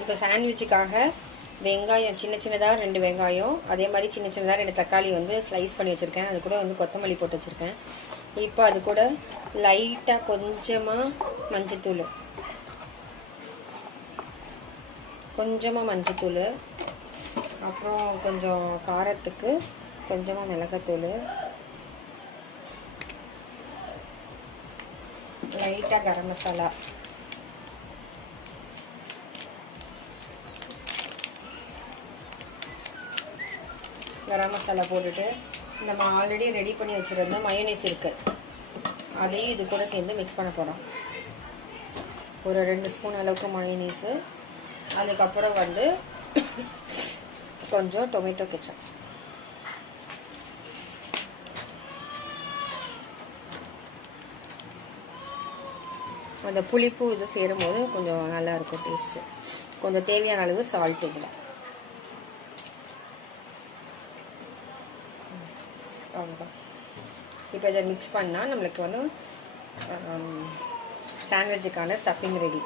இப்போ சாண்ட்விட்சுக்காக வெங்காயம் சின்ன சின்னதாக 2 வெங்காயம், அதே மாதிரி சின்ன சின்னதாக 2 தக்காளி வந்து ஸ்லைஸ் பண்ணி வச்சுருக்கேன். அது கூட வந்து கொத்தமல்லி போட்டு வச்சுருக்கேன். இப்போ அது கூட லைட்டாக கொஞ்சமாக மஞ்சத்தூள், அப்புறம் கொஞ்சம் காரத்துக்கு கொஞ்சமாக மிளகாத்தூள், லைட்டாக கரம் மசாலா, போட்டுட்டு நம்ம ஆல்ரெடி ரெடி பண்ணி வச்சுருந்த மயோனைஸ் இருக்குது, அதையும் இது கூட சேர்ந்து மிக்ஸ் பண்ண போகிறோம். ஒரு 2 ஸ்பூன் அளவுக்கு மயோனைஸு, அதுக்கப்புறம் வந்து கொஞ்சம் டொமேட்டோ கெச்சப். அந்த புளிப்பு இது சேரும்போது கொஞ்சம் நல்லாயிருக்கும் டேஸ்ட்டு. கொஞ்சம் தேவையான அளவு சால்ட் இதில். அவ்வளோதான். இப்போ இதை மிக்ஸ் பண்ணால் நம்மளுக்கு வந்து சாண்ட்விட்சுக்கான ஸ்டஃபிங் ரெடி.